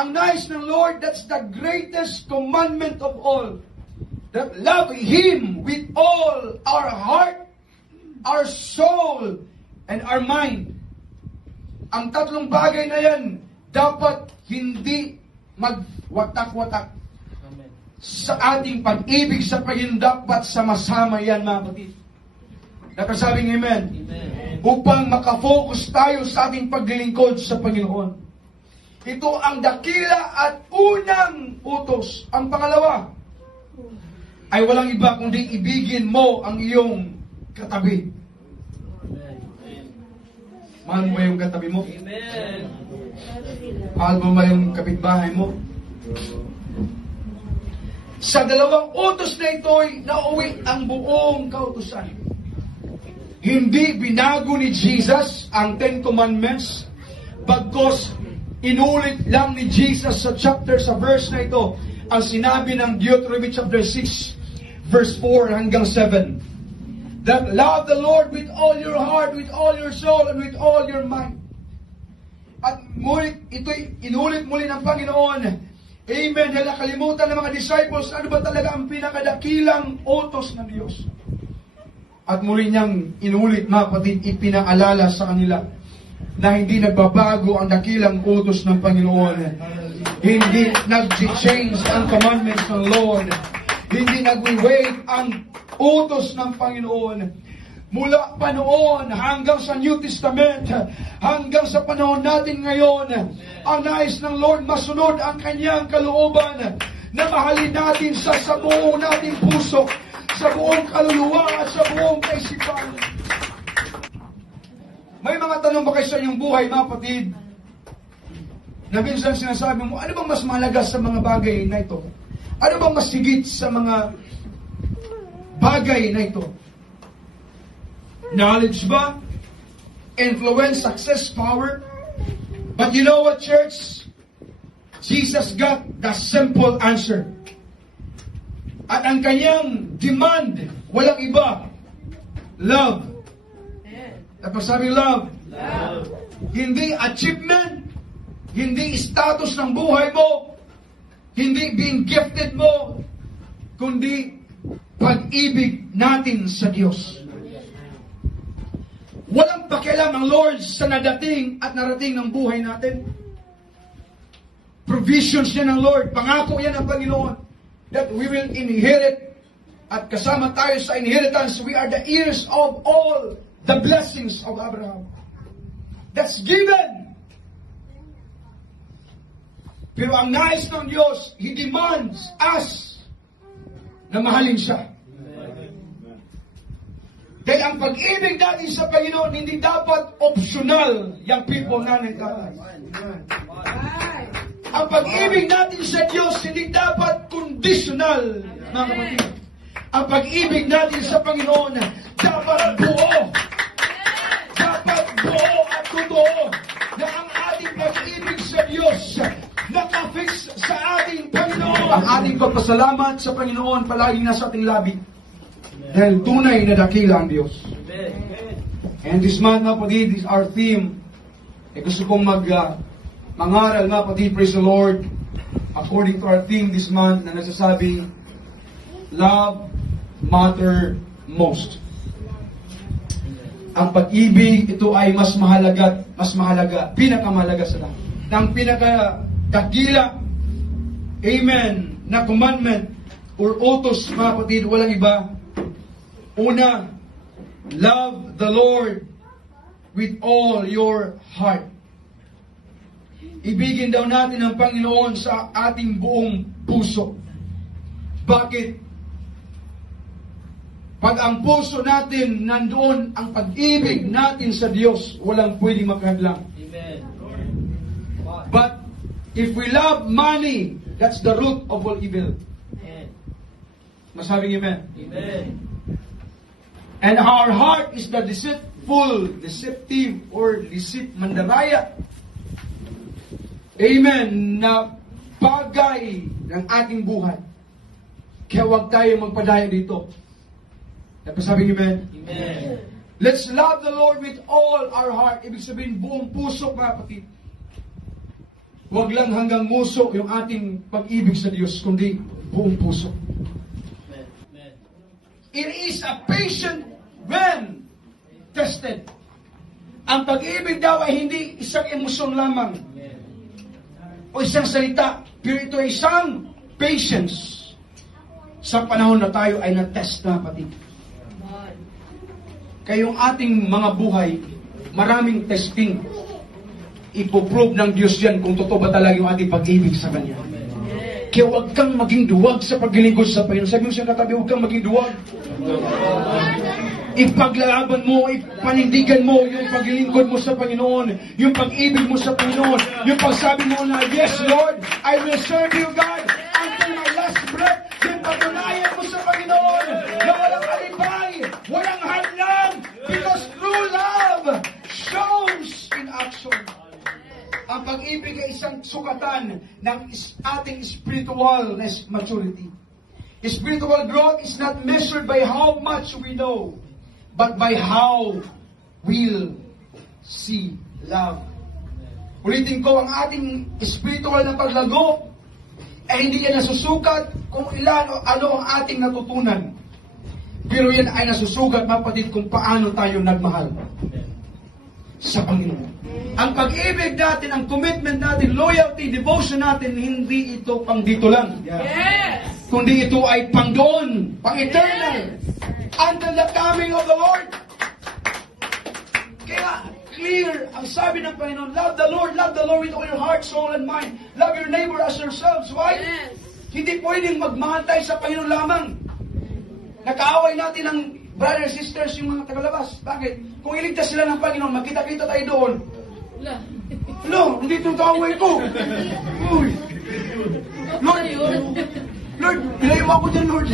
Ang nais ng Lord, that's the greatest commandment of all. That love Him with all our heart, our soul, and our mind. Ang tatlong bagay na yan, dapat hindi magwatak-watak sa ating pag-ibig sa Panginoon. Dapat sama-sama yan, mga kapatid. Nakasabing amen. Amen. Upang makafocus tayo sa ating paglilingkod sa Panginoon. Ito ang dakila at unang utos. Ang pangalawa ay walang iba kundi ibigin mo ang iyong katabi. Mahal mo ba yung katabi mo? Amen. Mahal mo ba yung kapitbahay mo? Sa dalawang utos na ito'y nauwi ang buong kautusan. Hindi binago ni Jesus ang Ten Commandments, bagkus inulit lang ni Jesus sa verse na ito, ang sinabi ng Deuteronomy chapter 6, verse 4 hanggang 7. That love the Lord with all your heart, with all your soul, and with all your mind. At ito'y inulit muli ng Panginoon. Amen. Dahil nakalimutan ng mga disciples, ano ba talaga ang pinakadakilang utos ng Diyos? At muli niyang inulit, mga kapatid, ipinaalala sa kanila na hindi nagbabago ang dakilang utos ng Panginoon. Hindi nag-change ang commandments ng Lord. Hindi nag-wait ang utos ng Panginoon. Mula pa noon hanggang sa New Testament, hanggang sa panahon natin ngayon, ang nais ng Lord masunod ang kanyang kalooban na mahalin natin sa buong nating puso, sa buong kaluluwa at sa buong kaisipan. May mga tanong ba kayo sa inyong buhay, mga kapatid, na minsan sinasabi mo, ano bang mas mahalaga sa mga bagay na ito? Ano bang mas higit sa mga bagay na ito? Knowledge ba? Influence, success, power? But you know what, church? Jesus got the simple answer. At ang kanyang demand, walang iba, love. Tapos sabi love. Love. Hindi achievement, hindi status ng buhay mo, hindi being gifted mo, kundi pag-ibig natin sa Diyos. Walang pakialam ang Lord sa nadating at narating ng buhay natin. Provisions yan ng Lord. Pangako yan ng Panginoon that we will inherit, at kasama tayo sa inheritance. We are the heirs of all the blessings of Abraham. That's given. Pero ang nais ng Diyos, He demands us na mahalin siya. Dahil ang pag-ibig natin sa Panginoon, hindi dapat optional, young people na nagkakay. Ang pag-ibig natin sa Diyos, hindi dapat conditional, mga kapatid. Ang pag-ibig natin sa Panginoon, dapat buo. Dapat buo at totoo na ang ating pag-ibig sa Diyos nakafix sa ating Panginoon. Ang ating pagpasalamat sa Panginoon palagi nasa ating labi. Dahil tunay na dakila ang Diyos. And this month, mga kapatid, is our theme. Gusto kong mangaral, mga kapatid, praise the Lord, according to our theme this month na nagsasabi, love matter most. Ang pag-ibig, ito ay mas mahalaga, pinakamahalaga sa lahat. Ng pinakadakila, amen, na commandment or utos, mga kapatid, walang iba. Una, love the Lord with all your heart. Ibigin daw natin ang Panginoon sa ating buong puso. Bakit? Pag ang puso natin nandoon ang pag-ibig natin sa Diyos, walang pwedeng makahadlang. Amen. But if we love money, that's the root of all evil. Amen. Masabing amen. Amen. And our heart is the deceptive or mandaraya. Amen. Na bagay ng ating buhay. Kaya huwag tayo magpadaya dito. Sabi amen? Amen. Let's love the Lord with all our heart. Ibig sabihin, buong puso, mga kapatid. Huwag lang hanggang nguso yung ating pag-ibig sa Diyos, kundi buong puso. Amen. It is a patient when tested. Ang pag-ibig daw ay hindi isang emosyon lamang o isang salita, pero ito ay isang patience. Sa panahon na tayo ay na-test na pati. Kaya yung ating mga buhay, maraming testing. Ipoprove ng Diyos yan kung totoo ba talaga yung ating pag-ibig sa Kanya. Kaya huwag kang maging duwag sa paglilingkod sa Panginoon. Sabi mo siya katabi, huwag kang maging duwag. Ipaglalaban mo, ipanindigan mo yung paglilingkod mo sa Panginoon, yung pag-ibig mo sa Panginoon, yung pagsabi mo na, yes Lord, I will serve you God until my last breath. Yung patunayan mo sa Panginoon na walang alibay, walang hadlang, because true love shows in action. Ang pag-ibig ay isang sukatan ng ating spiritual maturity. Spiritual growth is not measured by how much we know, but by how we'll see love. Ulitin ko, ang ating spiritual na paglago ay hindi yan nasusukat kung ilan o ano ang ating natutunan. Pero yan ay nasusugat, mapatid, kung paano tayo nagmahal sa Panginoon. Ang pag-ibig natin, ang commitment natin, loyalty, devotion natin, hindi ito pang dito lang. Yes! Kundi ito ay pang doon, pang eternal. Until the coming of the Lord. Kaya clear ang sabi ng Panginoon, love the Lord with all your heart, soul, and mind. Love your neighbor as yourselves. Why? Yes! Hindi pwedeng magmahal tayo sa Panginoon lamang. Nakaaway natin ang brothers and sisters, yung mga tagalabas. Bakit? Kung iligtas sila ng Panginoon, magkita-kita tayo doon. Hello, hindi itong kaaway ko. Uy. Lord, ilayo mo ako dyan, Lord.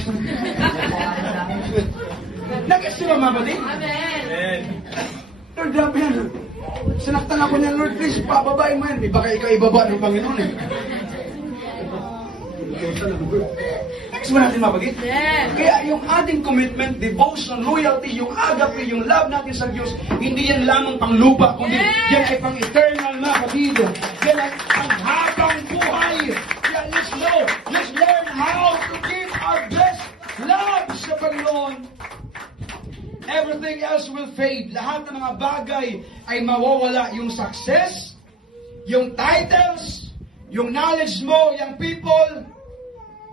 Nag-guess ba, mabati? Amen! Lord, grabe yan. Sinaktan ako niyan, Lord, please, pababain mo yan. Baka ikaw ibaba ng Panginoon eh. Next ba natin, mabati? Yes! Kaya yung ating commitment, devotion, loyalty, yung agape, yung love natin sa Diyos, hindi yan lamang pang lupa, kundi yan ay pang eternal na kapatid. Yan ay ang habang buhay. Kaya let's know, let's learn how to give our best love sa Panginoon. Everything else will fade. Lahat ng mga bagay ay mawawala. Yung success, yung titles, yung knowledge mo, yung people,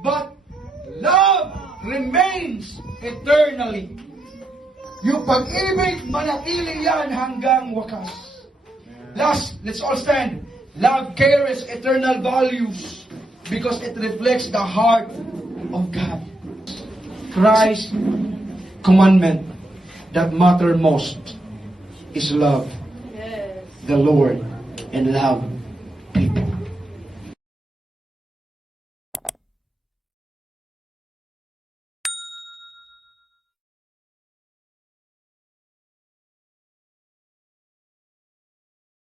but love remains eternally. Yung pag-ibig, manatili yan hanggang wakas. Last, let's all stand. Love carries eternal values because it reflects the heart of God. Christ's commandment that matter most is love Yes! the Lord and love